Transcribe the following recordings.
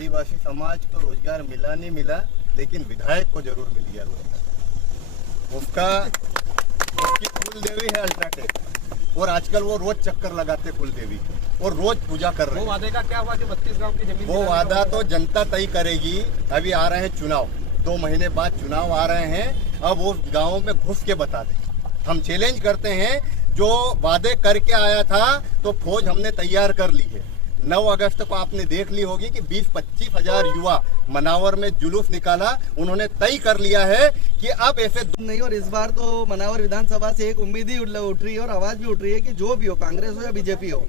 आदिवासी समाज को रोजगार मिला नहीं मिला, लेकिन विधायक को जरूर मिल गया रोजगार। उसकी कुल देवी है अल्ट्राटेक, और आजकल वो रोज चक्कर लगाते कुल देवी और रोज पूजा कर रहे हैं। वो वादे का क्या हुआ जो 32 गांव की जमीन? वो वादा तो जनता तय करेगी। अभी आ रहे हैं चुनाव, 2 महीने बाद चुनाव आ रहे हैं। अब वो गाँव में घुस के बता दें। हम चैलेंज करते हैं, जो वादे करके आया था तो फौज हमने तैयार कर ली है। 9 अगस्त को आपने देख ली होगी कि 20-25 हजार युवा मनावर में जुलूस निकाला। उन्होंने तय कर लिया है कि अब ऐसे नहीं। और इस बार तो मनावर विधानसभा से एक उम्मीद ही उठ रही है और आवाज भी उठ रही है कि जो भी हो, कांग्रेस हो या बीजेपी हो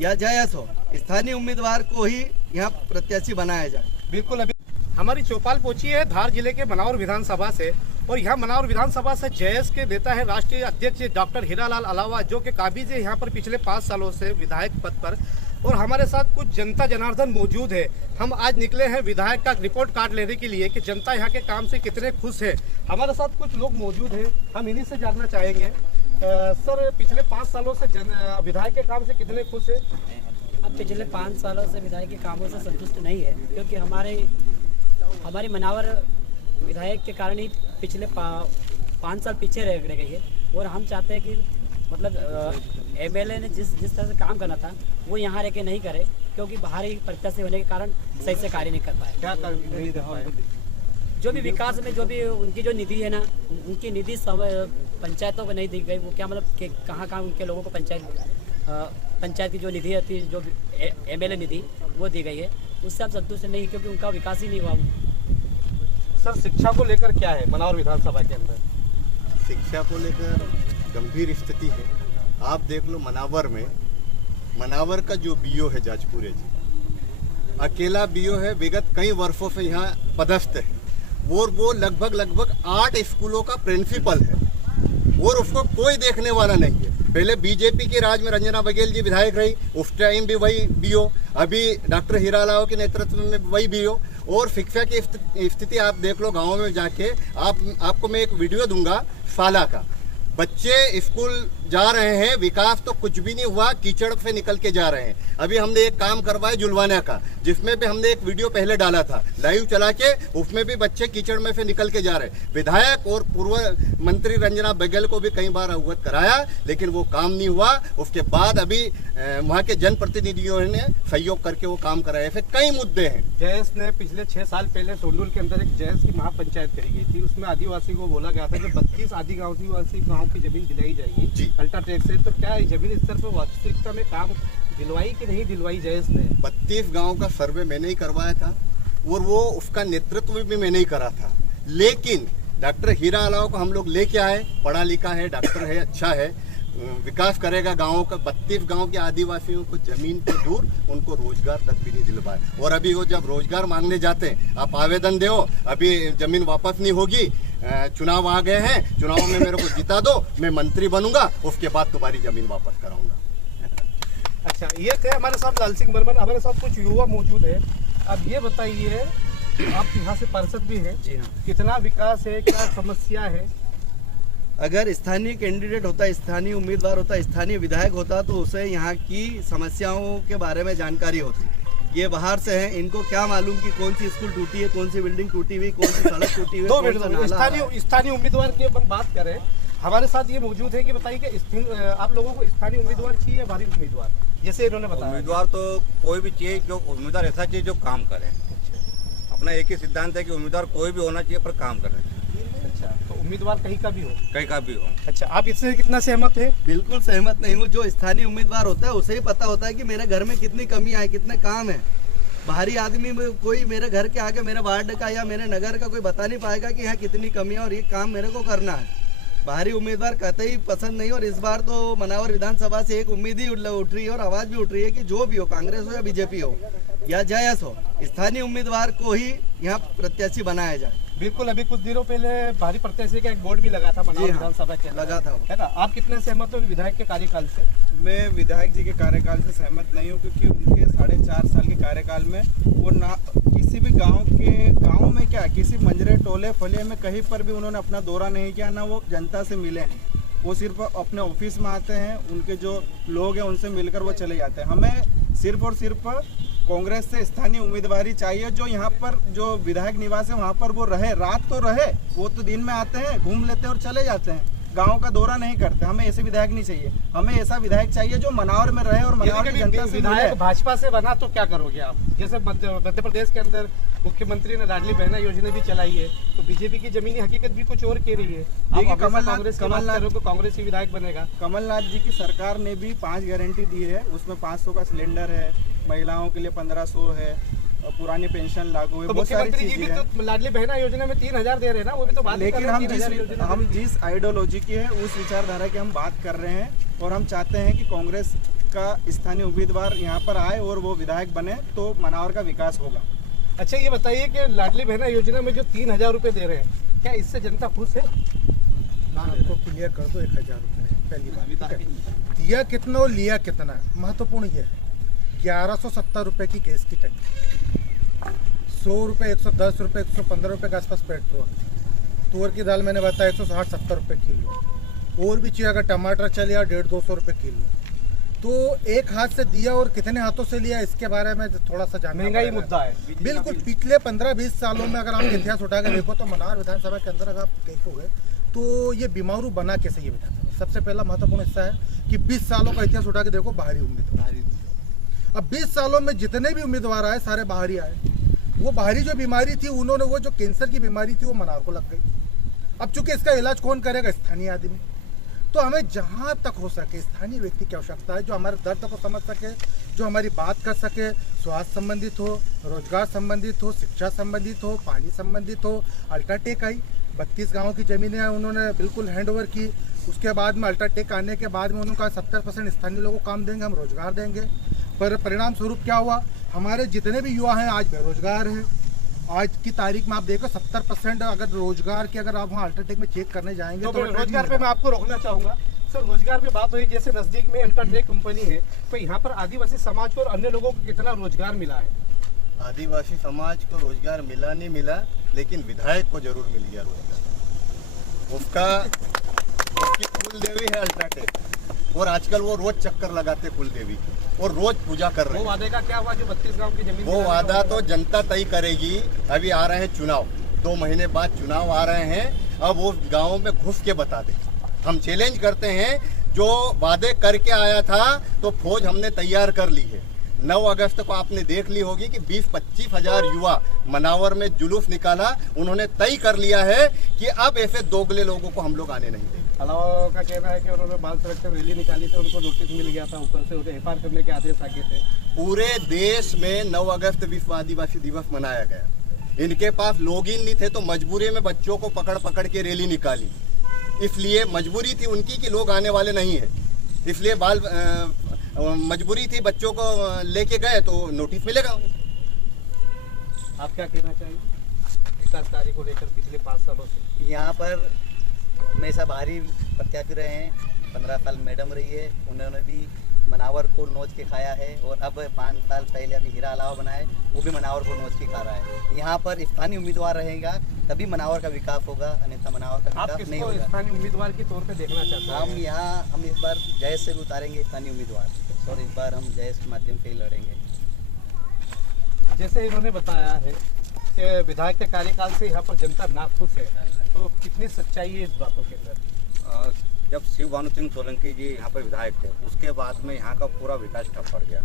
या जयस हो, स्थानीय उम्मीदवार को ही यहाँ प्रत्याशी बनाया जाए। बिल्कुल। अभी हमारी चौपाल पहुंची है धार जिले के मनावर विधानसभा से, और यहाँ मनावर विधानसभा से जयस के नेता है राष्ट्रीय अध्यक्ष डॉक्टर हीरालाल अलावा, जो कि काबिज है यहाँ पर पिछले 5 सालों से विधायक पद पर। और हमारे साथ कुछ जनता जनार्दन मौजूद है। हम आज निकले हैं विधायक का रिपोर्ट कार्ड लेने के लिए कि जनता यहाँ के काम से कितने खुश है। हमारे साथ कुछ लोग मौजूद हैं, हम इन्हीं से जानना चाहेंगे। सर, पिछले 5 सालों से विधायक के काम से कितने खुश है? अब पिछले 5 सालों से विधायक के कामों से संतुष्ट नहीं है, क्योंकि हमारे मनावर विधायक के कारण ही पिछले 5 साल पीछे रह गई है। और हम चाहते हैं कि मतलब एमएलए ने जिस तरह से काम करना था वो यहाँ रह के नहीं करे, क्योंकि बाहरी प्रत्याशी होने के कारण सही से कार्य नहीं कर पाए। क्या नहीं दिखाया? जो भी विकास में जो भी उनकी जो निधि है ना, उनकी निधि पंचायतों को नहीं दी गई। वो क्या मतलब कहाँ उनके लोगों को पंचायत की जो निधि थी, जो एमएलए निधि, वो दी गई है। उससे आप संतुष्ट नहीं, क्योंकि उनका विकास ही नहीं हुआ। सर, शिक्षा को लेकर क्या है मनावर विधानसभा के अंदर? शिक्षा को लेकर गंभीर स्थिति है। आप देख लो मनावर का जो बीओ है जाजपुरे जी, अकेला बीओ है, विगत कई वर्षों से यहाँ पदस्थ है, और वो लगभग 8 स्कूलों का प्रिंसिपल है, और उसको कोई देखने वाला नहीं है। पहले बीजेपी के राज में रंजना बघेल जी विधायक रही, उस टाइम भी वही बीओ, अभी डॉक्टर हीरालाल के नेतृत्व में वही बीओ। और शिक्षा की स्थिति आप देख लो गाँव में जाके। आपको मैं एक वीडियो दूंगा साला का। बच्चे स्कूल जा रहे हैं, विकास तो कुछ भी नहीं हुआ, कीचड़ से निकल के जा रहे हैं। अभी हमने एक काम करवाया जुलवाना का, जिसमें भी हमने एक वीडियो पहले डाला था लाइव चला के, उसमें भी बच्चे कीचड़ में से निकल के जा रहे हैं। विधायक और पूर्व मंत्री रंजना बघेल को भी कई बार अवगत कराया, लेकिन वो काम नहीं हुआ। उसके बाद अभी वहाँ के जनप्रतिनिधियों ने सहयोग करके वो काम कराया। ऐसे कई मुद्दे हैं। जयस ने पिछले 6 साल पहले सोंडुल के अंदर एक जयस की महापंचायत करी गई थी। उसमें आदिवासी को बोला गया था कि 32 आदिवासी गाँव की जमीन दिलाई जाएगी अल्ट्राटेक से। तो क्या जमीन स्तर पर वास्तविकता में काम दिलवाई कि नहीं दिलवाई जयस ने? 32 गांव का सर्वे मैंने ही करवाया था, और वो उसका नेतृत्व भी मैंने ही करा था। लेकिन डॉक्टर हीरालाल को हम लोग लेके आए, पढ़ा लिखा है, डॉक्टर है, अच्छा है, विकास करेगा गाँव का। 32 गांव के आदिवासियों को जमीन पे दूर, उनको रोजगार तक भी नहीं दिलवाए। और अभी वो जब रोजगार मांगने जाते हैं, आप आवेदन दो, अभी जमीन वापस नहीं होगी, चुनाव आ गए हैं, चुनाव में मेरे को जिता दो, मैं मंत्री बनूंगा, उसके बाद तुम्हारी जमीन वापस कराऊंगा। अच्छा, ये थे हमारे साथ लाल सिंह बर्मन। हमारे साथ कुछ युवा मौजूद है। अब ये बताइए, आप यहाँ से पार्षद भी हैं, जी हाँ, कितना विकास है, क्या समस्या है? अगर स्थानीय कैंडिडेट होता, स्थानीय उम्मीदवार होता, स्थानीय विधायक होता, तो उसे यहाँ की समस्याओं के बारे में जानकारी होती। ये बाहर से हैं, इनको क्या मालूम कि कौन सी स्कूल टूटी है, कौन सी बिल्डिंग टूटी हुई, कौन सी सड़क टूटी हुई। 2 मिनट स्थानीय उम्मीदवार की अपन बात करें। हमारे साथ ये मौजूद है कि बताइए कि आप लोगों को स्थानीय उम्मीदवार चाहिए या बाहरी उम्मीदवार? जैसे इन्होंने बताया, उम्मीदवार तो कोई भी चाहिए, जो उम्मीदवार ऐसा चाहिए जो काम करे। अपना एक ही सिद्धांत है कि उम्मीदवार कोई भी होना चाहिए पर काम करे। अच्छा, तो उम्मीदवार कहीं का भी हो? कहीं का भी हो। अच्छा, आप इससे कितना सहमत है? बिल्कुल सहमत नहीं हूँ। जो स्थानीय उम्मीदवार होता है उसे ही पता होता है कि मेरे घर में कितनी कमी है, कितने काम है। बाहरी आदमी में कोई मेरे घर के आगे मेरे वार्ड का या मेरे नगर का कोई बता नहीं पाएगा कि यहाँ कितनी कमी है और ये काम मेरे को करना है। बाहरी उम्मीदवार कतई पसंद नहीं। और इस बार तो मनावर विधानसभा से एक उम्मीद ही उठ रही है और आवाज भी उठ रही है कि जो भी हो, कांग्रेस हो या बीजेपी हो या जयस हो, स्थानीय उम्मीदवार को ही यहाँ प्रत्याशी बनाया जाए। बिल्कुल। अभी कुछ दिनों पहले भारी प्रत्याशी का एक बोर्ड भी लगा था मनावर विधानसभा के, लगा था, है ना? आप कितने सहमत हो विधायक के कार्यकाल से? मैं विधायक जी के कार्यकाल से सहमत नहीं हूँ, क्योंकि उनके 4.5 साल के कार्यकाल में वो ना किसी भी गांव में क्या, किसी मंजरे टोले फले में कहीं पर भी उन्होंने अपना दौरा नहीं किया, ना वो जनता से मिले। वो सिर्फ अपने ऑफिस में आते हैं, उनके जो लोग हैं उनसे मिलकर वो चले जाते हैं। हमें सिर्फ और सिर्फ कांग्रेस से स्थानीय उम्मीदवारी चाहिए, जो यहाँ पर जो विधायक निवास है वहाँ पर वो रहे, रात तो रहे, वो तो दिन में आते हैं, घूम लेते हैं और चले जाते हैं, गांव का दौरा नहीं करते। हमें ऐसे विधायक नहीं चाहिए, हमें ऐसा विधायक चाहिए जो मनावर में रहे और मनावर की जनता से विधायक मिले। भाजपा से बना तो क्या करोगे आप? जैसे मध्य प्रदेश के अंदर मुख्यमंत्री ने लाडली बहना योजना भी चलाई है, तो बीजेपी की जमीनी हकीकत भी कुछ और कह रही है। देखिए, कांग्रेस ही विधायक बनेगा। कमलनाथ जी की सरकार ने भी 5 गारंटी दी है, उसमें 500 का सिलेंडर है, महिलाओं के लिए 1500 है, पुरानी पेंशन लागू है, तो बहुत सारी मुख्यमंत्री जी भी चीजें हैं। तो लाडली बहना योजना में 3000 दे रहे हैं ना, वो भी तो बात लेकिन कर रहे हैं, हम जिस आइडियोलॉजी की है, उस विचारधारा की हम बात कर रहे हैं, और हम चाहते हैं कि कांग्रेस का स्थानीय उम्मीदवार यहाँ पर आए और वो विधायक बने, तो मनावर का विकास होगा। अच्छा, ये बताइए कि लाडली बहना योजना में जो 3000 रुपए दे रहे हैं, क्या इससे जनता खुश है? आपको क्लियर कर दो 1000 रुपये पहली बात, ठीक है। दिया कितना और लिया कितना, महत्वपूर्ण ये है। 1170 रुपये की गैस की टंकी, 100 रुपये, 110 रुपये, 115 रुपये के आसपास पेट्रोल, तुअर की दाल मैंने बताया 160-70 रुपये किलो, और भी चाहिए अगर टमाटर चले 150-200 रुपये किलो। तो एक हाथ से दिया और कितने हाथों से लिया, इसके बारे में थोड़ा सा जानना महंगाई पड़ेगा। मुद्दा है। बिल्कुल, पिछले 15-20 सालों में अगर आप इतिहास उठा के देखो तो मनावर विधानसभा के अंदर अगर आप देखोगे तो ये बीमारू बना कैसे ये विधानसभा। सबसे पहला महत्वपूर्ण हिस्सा है कि 20 सालों का इतिहास उठा के देखो, बाहरी उम्मीदवार। अब 20 सालों में जितने भी उम्मीदवार आए सारे बाहरी आए। वो बाहरी जो बीमारी थी, उन्होंने वो जो कैंसर की बीमारी थी वो मनावर को लग गई। अब चूंकि इसका इलाज कौन करेगा? स्थानीय आदमी। तो हमें जहाँ तक हो सके स्थानीय व्यक्ति की आवश्यकता है, जो हमारे दर्द को समझ सके, जो हमारी बात कर सके, स्वास्थ्य संबंधित हो, रोजगार संबंधित हो, शिक्षा संबंधित हो, पानी संबंधित हो। अल्ट्राटेक आई, 32 गाँव की ज़मीनें उन्होंने बिल्कुल हैंडओवर की। उसके बाद में अल्ट्राटेक आने के बाद में उन्होंने कहा 70% स्थानीय लोगों को काम देंगे, हम रोजगार देंगे। पर परिणाम स्वरूप क्या हुआ? हमारे जितने भी युवा हैं आज बेरोजगार हैं। आज की तारीख में आप देखो 70% अगर रोजगार के अगर आप वहाँ अल्ट्राटेक में चेक करने जाएंगे तो रोजगार पे मैं आपको रोकना चाहूंगा। सर, रोजगार पे बात हुई, जैसे नजदीक में अल्ट्राटेक कंपनी है, तो यहाँ पर आदिवासी समाज को और अन्य लोगों को कितना रोजगार मिला है? आदिवासी समाज को रोजगार मिला नहीं मिला, लेकिन विधायक को जरूर मिल गया रोजगार। उसकी कुल देवी है अल्ट्राटेक, और आजकल वो रोज चक्कर लगाते कुल देवी और रोज पूजा कर रहे हैं। वो वादे का क्या हुआ जो 32 गांव की जमीन? वो वादा तो जनता तय करेगी। अभी आ रहे हैं चुनाव, 2 महीने बाद चुनाव आ रहे हैं। अब वो गाँव में घुस के बता दे। हम चैलेंज करते हैं, जो वादे करके आया था तो फौज हमने तैयार कर ली है। 9 अगस्त को आपने देख ली होगी कि 20-25 हजार युवा मनावर में जुलूस निकाला। उन्होंने तय कर लिया है कि अब ऐसे दोगले लोगों को हम लोग आने नहीं देंगे। अलावा का कहना है कि उन्होंने बाल संरक्षण रैली निकाली थी, उनको नोटिस मिल गया था, ऊपर से उन्हें एफआईआर करने के आदेश आगे थे। पूरे देश में 9 अगस्त विश्व आदिवासी दिवस मनाया गया। इनके पास लॉगिन नहीं थे तो मजबूरी में बच्चों को पकड़ पकड़ के रैली निकाली। इसलिए मजबूरी थी उनकी कि लोग आने वाले नहीं है, इसलिए मजबूरी थी, बच्चों को लेके गए तो नोटिस मिलेगा। आप क्या कहना चाहिए विकास कार्य को लेकर पिछले 5 सालों से? यहाँ पर हमेशा बाहरी प्रत्याशी रहे हैं, 15 साल मैडम रही है, उन्होंने भी मनावर को नोच के खाया है, और अब 5 साल पहले अभी हीरा अलावा बना है, वो भी मनावर को नोच के खा रहा है। यहाँ पर स्थानीय उम्मीदवार रहेगा तभी मनावर का विकास होगा, अन्यथा मनावर का विकास नहीं होगा। स्थानीय उम्मीदवार के तौर पे देखना चाहते हैं? हम इस बार जयेश से भी उतारेंगे स्थानीय उम्मीदवार, और इस बार हम जयेश के माध्यम से ही लड़ेंगे। जैसे इन्होंने बताया है कि विधायक के कार्यकाल से यहाँ पर जनता नाखुश है, तो कितनी सच्चाई है इस बातों के अंदर? जब शिव भानु सिंह सोलंकी जी यहाँ पर विधायक थे, उसके बाद में यहाँ का पूरा विकास ठप पड़ गया।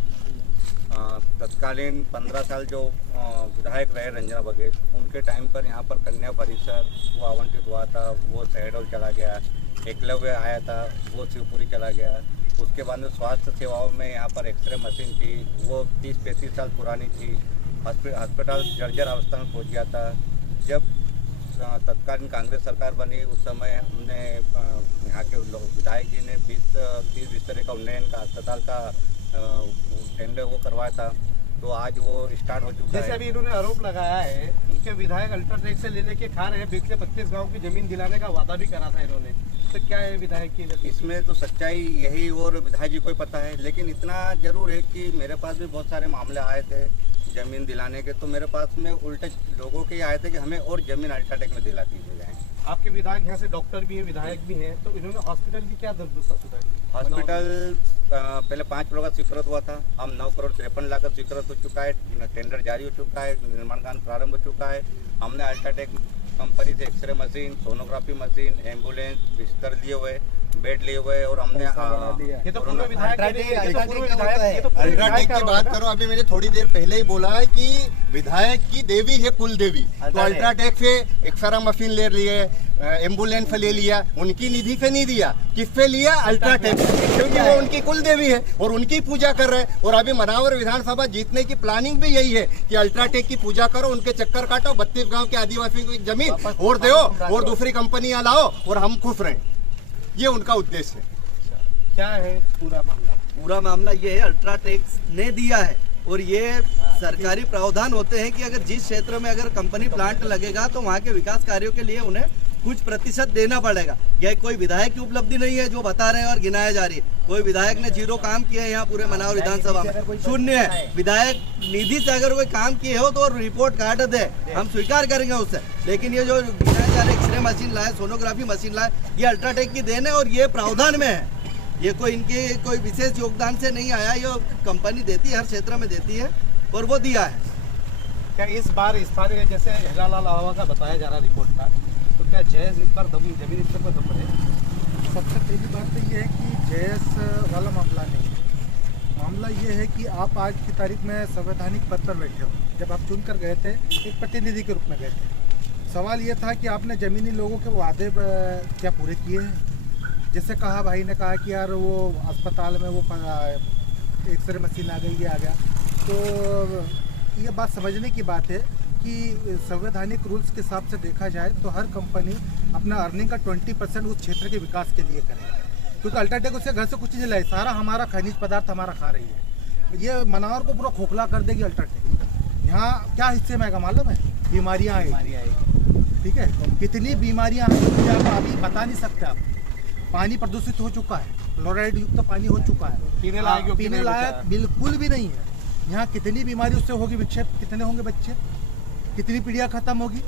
तत्कालीन 15 साल जो विधायक रहे रंजना बघेल, उनके टाइम पर यहाँ पर कन्या परिसर वो आवंटित हुआ था, वो शहडोल चला गया। एकलव्य आया था, वो शिवपुरी चला गया। उसके बाद में स्वास्थ्य सेवाओं में यहाँ पर एक्सरे मशीन थी, वो 30-35 साल पुरानी थी। अस्पताल जर्जर अवस्था में पहुँच गया था। जब तत्कालीन कांग्रेस सरकार बनी, उस समय हमने यहाँ के विधायक जी ने 20-30 बिस्तर का उन्नयन का अस्पताल का टेंडर वो करवाया था, तो आज वो स्टार्ट हो चुका है। जैसे अभी इन्होंने आरोप लगाया है कि विधायक अल्ट्राटेक से लेके खा रहे हैं, पिछले 32 गांव की जमीन दिलाने का वादा भी करा था इन्होंने, तो क्या है विधायक की? इसमें तो सच्चाई यही और विधायक जी को ही पता है, लेकिन इतना जरूर है कि मेरे पास भी बहुत सारे मामले आए थे जमीन दिलाने के, तो मेरे पास में उल्टे लोगों के आए थे कि हमें और जमीन अल्ट्राटेक में दिला दी जाए। आपके विधायक यहाँ से डॉक्टर भी है, विधायक भी हैं, तो इन्होंने हॉस्पिटल की क्या दुर्दशा सुधारी? हॉस्पिटल पहले 5 करोड़ का स्वीकृत हुआ था, अब 9 करोड़ 53 लाख का स्वीकृत हो चुका है, टेंडर जारी हो चुका है, निर्माण कार्य प्रारंभ हो चुका है। हमने अल्ट्राटेक कंपनी से X ray machine, sonography machine, ambulance, बिस्तर लिए हुए, बेड लिए हुए और हमने ये तो पूर्व विधायक अल्ट्राटेक की बात करो, अभी मैंने थोड़ी देर पहले ही बोला है कि विधायक की देवी है कुल देवी, तो अल्ट्राटेक से एक्सरा मशीन ले लिए, एम्बुलेंस ले लिया, उनकी निधि से नहीं दिया, किससे लिया? अल्ट्राटेक, क्योंकि वो उनकी कुल देवी है और उनकी पूजा कर रहे हैं। और अभी मनावर विधानसभा जीतने की प्लानिंग भी यही है कि अल्ट्राटेक की पूजा करो, उनके चक्कर काटो, 32 गांव के आदिवासियों को एक जमीन और दो और दूसरी कंपनियां लाओ और हम खुश रहें, ये उनका उद्देश्य है। क्या है पूरा मामला? पूरा मामला ये है, अल्ट्राटेक ने दिया है और ये सरकारी प्रावधान होते हैं कि अगर जिस क्षेत्र में अगर कंपनी प्लांट लगेगा तो वहाँ के विकास कार्यों के लिए उन्हें कुछ प्रतिशत देना पड़ेगा। यह कोई विधायक की उपलब्धि नहीं है जो बता रहे हैं और गिनाया जा रही है। कोई विधायक ने 0 काम किए हैं यहाँ पूरे मनावर विधानसभा में, शून्य है। विधायक निधि से अगर कोई काम किए हो तो रिपोर्ट कार्ड दे, हम स्वीकार करेंगे उससे। लेकिन ये जो गिनाए जा रहे एक्सरे मशीन लाए, सोनोग्राफी मशीन लाए, ये अल्ट्राटेक की देन है और ये प्रावधान में है। ये कोई इनके कोई विशेष योगदान से नहीं आया, ये कंपनी देती है, हर क्षेत्र में देती है और वो दिया है। क्या इस बार स्थानीय जैसे हीरालाल अलावा का बताया जा रहा रिपोर्ट का, तो क्या जयस इस बार जमीन स्तर पर दम रहे? सबसे पहली बात तो ये है कि जयस वाला मामला नहीं है। मामला ये है कि आप आज की तारीख में संवैधानिक पद पर बैठे हो। जब आप चुनकर गए थे एक प्रतिनिधि के रूप में गए थे, सवाल ये था कि आपने ज़मीनी लोगों के वादे क्या पूरे किए हैं? जैसे कहा भाई ने कहा कि यार वो अस्पताल में वो एक्सरे मशीन आ गई, ये आ गया, तो ये बात समझने की बात है कि संवैधानिक रूल्स के हिसाब से देखा जाए तो हर कंपनी अपना अर्निंग का 20% उस क्षेत्र के विकास के लिए करे, क्योंकि अल्ट्राटेक उसके घर से कुछ नहीं लाए, सारा हमारा खनिज पदार्थ हमारा खा रही है। ये मनावर को पूरा खोखला कर देगी अल्ट्राटेक। यहाँ क्या हिस्से में आएगा मालूम है? बीमारियाँ आएगी, ठीक है? कितनी बीमारियाँ हैं आप अभी बता नहीं सकते। आप पानी प्रदूषित हो चुका है, फ्लोराइड युक्त पानी हो चुका है, पीने लायक बिल्कुल भी नहीं है। यहाँ कितनी बीमारी उससे होगी, विक्षेप कितने होंगे बच्चे, कितनी पीढ़ियाँ खत्म होगी।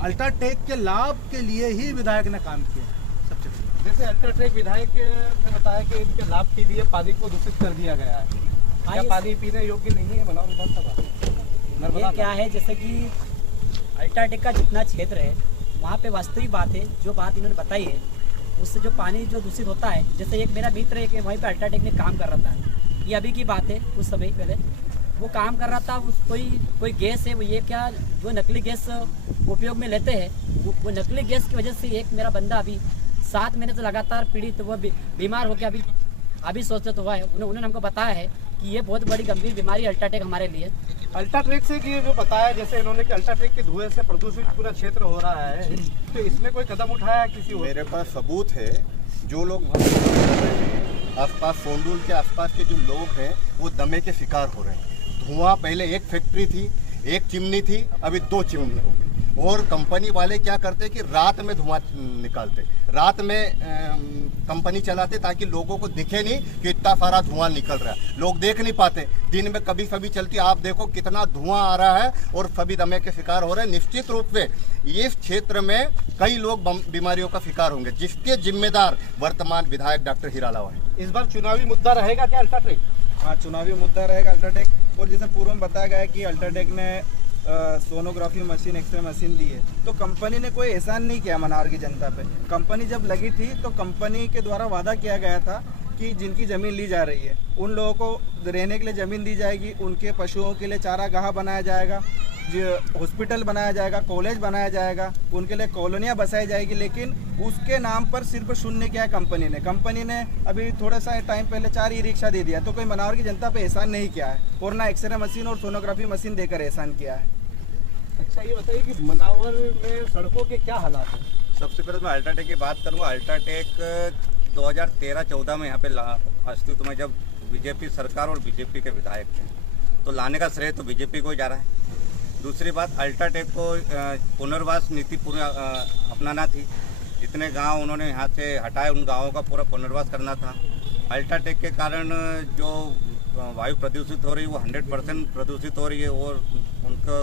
अल्ट्राटेक के लाभ के लिए ही विधायक ने काम किया सबसे पहले। जैसे अल्ट्राटेक विधायक ने बताया कि इनके लाभ के लिए पानी को दूषित कर दिया गया है, क्या पानी पीने योग्य नहीं है मनावर विधानसभा? ये क्या है, जैसे कि अल्ट्राटेक का जितना क्षेत्र है वहाँ पे वास्तविक बात है, जो बात इन्होंने बताई है उससे जो पानी जो दूषित होता है, जैसे एक मेरा मित्र है कि वहीं पे अल्ट्राटेक में काम कर रहा था, ये अभी की बात है, कुछ समय पहले वो काम कर रहा था। उस कोई गैस है, वो ये क्या जो नकली गैस उपयोग में लेते हैं, वो नकली गैस की वजह से एक मेरा बंदा अभी 7 महीने से लगातार पीड़ित, वो बीमार होकर अभी स्वस्थ हुआ है। उन्होंने हमको बताया है कि ये बहुत बड़ी गंभीर बीमारी अल्ट्राटेक हमारे लिए। अल्ट्राटेक से कि जो बताया जैसे इन्होंने कि अल्ट्राटेक के धुएं से प्रदूषित पूरा क्षेत्र हो रहा है, तो इसमें कोई कदम उठाया किसी? मेरे पास सबूत है। जो लोग आसपास सोंडूल के आसपास के जो लोग हैं वो दमे के शिकार हो रहे हैं। धुआं पहले एक फैक्ट्री थी, एक चिमनी थी, अभी 2 चिमनी हो गई। और कंपनी वाले क्या करते कि रात में धुआं निकालते, रात में कंपनी चलाते ताकि लोगों को दिखे नहीं कि इतना सारा धुआं निकल रहा है, लोग देख नहीं पाते। दिन में कभी कभी चलती, आप देखो कितना धुआं आ रहा है और सभी दमे के शिकार हो रहे हैं। निश्चित रूप से इस क्षेत्र में कई लोग बीमारियों का शिकार होंगे, जिसके जिम्मेदार वर्तमान विधायक डॉक्टर हीरालाल है। इस बार चुनावी मुद्दा रहेगा क्या अल्ट्राटेक? हाँ, चुनावी मुद्दा रहेगा अल्ट्राटेक। और जैसे पूर्व में बताया गया है कि अल्ट्राटेक ने सोनोग्राफी मशीन, एक्सरे मशीन दी है, तो कंपनी ने कोई एहसान नहीं किया मनावर की जनता पे। कंपनी जब लगी थी तो कंपनी के द्वारा वादा किया गया था कि जिनकी ज़मीन ली जा रही है उन लोगों को रहने के लिए ज़मीन दी जाएगी, उनके पशुओं के लिए चारागाह बनाया जाएगा, हॉस्पिटल बनाया जाएगा, कॉलेज बनाया जाएगा, उनके लिए कॉलोनियाँ बसाई जाएगी। लेकिन उसके नाम पर सिर्फ शून्य किया है कंपनी ने। कंपनी ने अभी थोड़ा सा टाइम पहले 4 ई-रिक्शा दे दिया, तो कोई मनावर की जनता पे एहसान नहीं किया है और ना एक्सरे मशीन और सोनोग्राफी मशीन देकर एहसान किया है। अच्छा, ये बताइए कि मनावर में सड़कों के क्या हालात हैं? सबसे पहले मैं अल्ट्राटेक की बात करूँगा। अल्ट्राटेक 2013-14 में यहाँ पे अस्तित्व में, जब बीजेपी सरकार और बीजेपी के विधायक थे, तो लाने का श्रेय तो बीजेपी को ही जा रहा है। दूसरी बात, अल्ट्राटेक को पुनर्वास नीति पूरा अपनाना थी। जितने गांव उन्होंने यहाँ से हटाए उन गांवों का पूरा पुनर्वास करना था। अल्ट्राटेक के कारण जो वायु प्रदूषित हो रही है वो 100% प्रदूषित हो रही है और उनको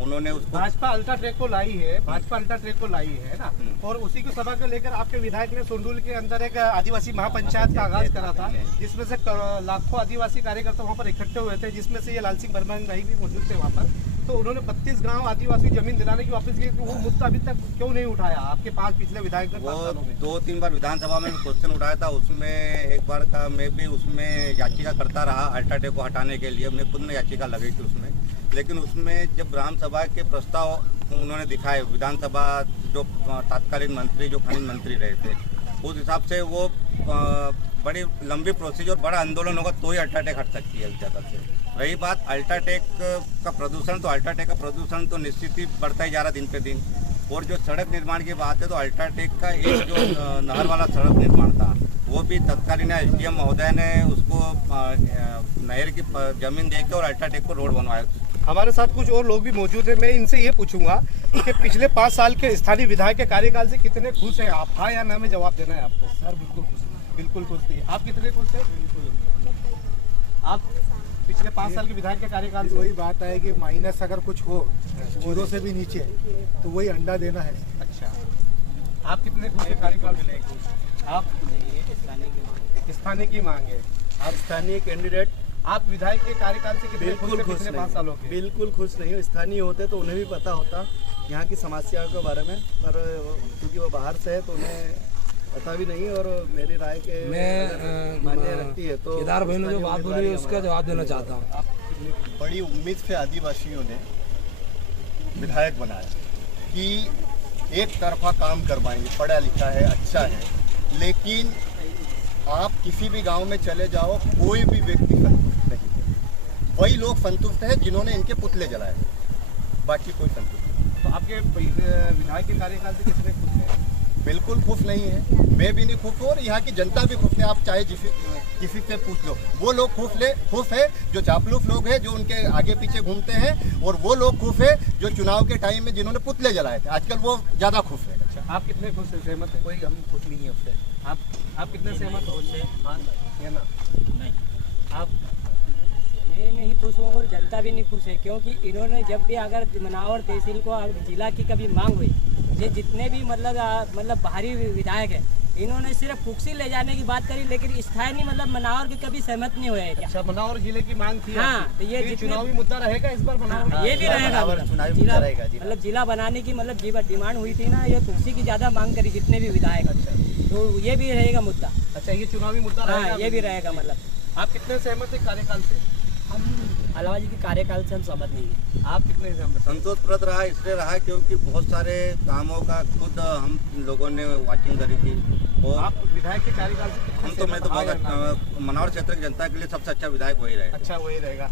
उन्होंने उसको भाजपा अल्ट्राटेक को लाई है, भाजपा अल्ट्राटेक को लाई है ना, और उसी की सभा को लेकर आपके विधायक ने सोंडूल के अंदर एक आदिवासी महापंचायत का आगाज करा था, जिसमें से लाखों आदिवासी कार्यकर्ता वहाँ पर इकट्ठे हुए थे, जिसमें से ये लाल सिंह बर्मन भाई भी मौजूद थे वहाँ पर। तो उन्होंने 32 गांव आदिवासी जमीन दिलाने की वापस की, तो वो मुद्दा अभी तक क्यों नहीं उठाया आपके पास पिछले विधायक ने? वो 2-3 बार विधानसभा में भी क्वेश्चन उठाया था, उसमें एक बार का मैं भी उसमें याचिका करता रहा अल्ट्राटेक को हटाने के लिए, मैं खुद ने याचिका लगाई थी उसमें। लेकिन उसमें जब ग्राम सभा के प्रस्ताव उन्होंने दिखाए, विधानसभा जो तत्कालीन मंत्री जो खनिज मंत्री रहे थे, उस हिसाब से वो बड़ी लंबी प्रोसीजर, बड़ा आंदोलन होगा तो ही अल्ट्राटेक हट सकती है ज़्यादा से। रही बात अल्ट्राटेक का प्रदूषण, तो अल्ट्राटेक का प्रदूषण तो निश्चित ही बढ़ता ही जा रहा दिन पे दिन। और जो सड़क निर्माण की बात है, तो अल्ट्राटेक का एक जो नहर वाला सड़क निर्माण था, वो भी तत्कालीन SDM महोदय ने उसको नहर की जमीन देकर और अल्ट्राटेक को रोड बनवाया। हमारे साथ कुछ और लोग भी मौजूद हैं, मैं इनसे ये पूछूंगा कि पिछले 5 साल के स्थानीय विधायक के कार्यकाल से कितने खुश हैं आप? हाँ या ना में जवाब देना है आपको। सर बिल्कुल खुश, बिल्कुल खुश थी। आप कितने खुश हैं? आप पिछले 5 साल के विधायक के कार्यकाल से? वही बात है कि माइनस अगर कुछ हो 0 से भी नीचे तो वही अंडा देना है। अच्छा, आप कितने खुश हैं कार्यकाल से? आप स्थानीय की मांग है, आप स्थानीय कैंडिडेट, आप विधायक के कार्यकाल से कितने खुश बिल्कुल हैं खुश पिछले 5 सालों के? बिल्कुल खुश नहीं हूँ। स्थानीय होते तो उन्हें भी पता होता यहाँ की समस्याओं के बारे में, पर क्योंकि वो बाहर से है तो उन्हें पता भी नहीं। और मेरी राय के मान्य रखती है तो केदार भाई ने जो बात बोली उसका जवाब देना चाहता हूँ। बड़ी उम्मीद से आदिवासियों ने विधायक बनाया कि एक तरफा काम करवाएंगे, पढ़ा लिखा है, अच्छा है, लेकिन आप किसी भी गांव में चले जाओ, कोई भी व्यक्ति संतुष्ट नहीं है। वही लोग संतुष्ट हैं जिन्होंने इनके पुतले जलाए, बाकी कोई संतुष्ट नहीं। तो आपके विधायक के कार्यकाल से कितने खुश हैं? बिल्कुल खुश नहीं है, मैं भी नहीं खुश हूँ और यहाँ की जनता भी खुश है। आप चाहे किसी से पूछ लो, वो लोग खुश है जो चापलूस लोग हैं, जो उनके आगे पीछे घूमते हैं, और वो लोग खुश है जो चुनाव के टाइम में जिन्होंने पुतले जलाए थे, आजकल वो ज़्यादा खुश है। अच्छा, आप कितने खुश हैं? सहमत है? कोई हम खुश नहीं है उससे। आप कितने सहमत हो उससे? हाँ या ना? नहीं, आप मैं नहीं खुश हूँ और जनता भी नहीं खुश है, क्योंकि इन्होंने जब भी अगर मनावर तहसील को जिला की कभी मांग हुई, ये जितने भी मतलब बाहरी विधायक है, इन्होंने सिर्फ कुक्सी ले जाने की बात करी, लेकिन स्थानीय मतलब मनावर के कभी सहमत नहीं हुए हैं क्या? अच्छा, मनावर जिले की मांग थी। हाँ, आपकी? तो ये जितने- चुनावी मुद्दा रहेगा इस बार मनावर? ये भी रहेगा, चुनावी जिला मुद्दा रहेगा, जिला। मतलब जिला बनाने की मतलब डिमांड हुई थी ना, ये कुर्सी की ज्यादा मांग करी जितने भी विधायक। अच्छा, तो ये भी रहेगा मुद्दा। अच्छा, ये चुनावी मुद्दा रहेगा? हाँ, ये भी रहेगा। मतलब आप कितने सहमत है कार्यकाल से? हम अलावा जी के कार्यकाल से हम सहमत नहीं है। आप कितने सहमत? संतोषप्रद रहा, इसलिए रहा क्योंकि बहुत सारे कामों का खुद हम लोगों ने वॉचिंग करी थी। और आप विधायक के कार्यकाल से कितने हम तो मैं तो सहमत? हाँ या ना? बहुत मनावर क्षेत्र की जनता के लिए सबसे अच्छा विधायक वही रहे। अच्छा, वही रहेगा।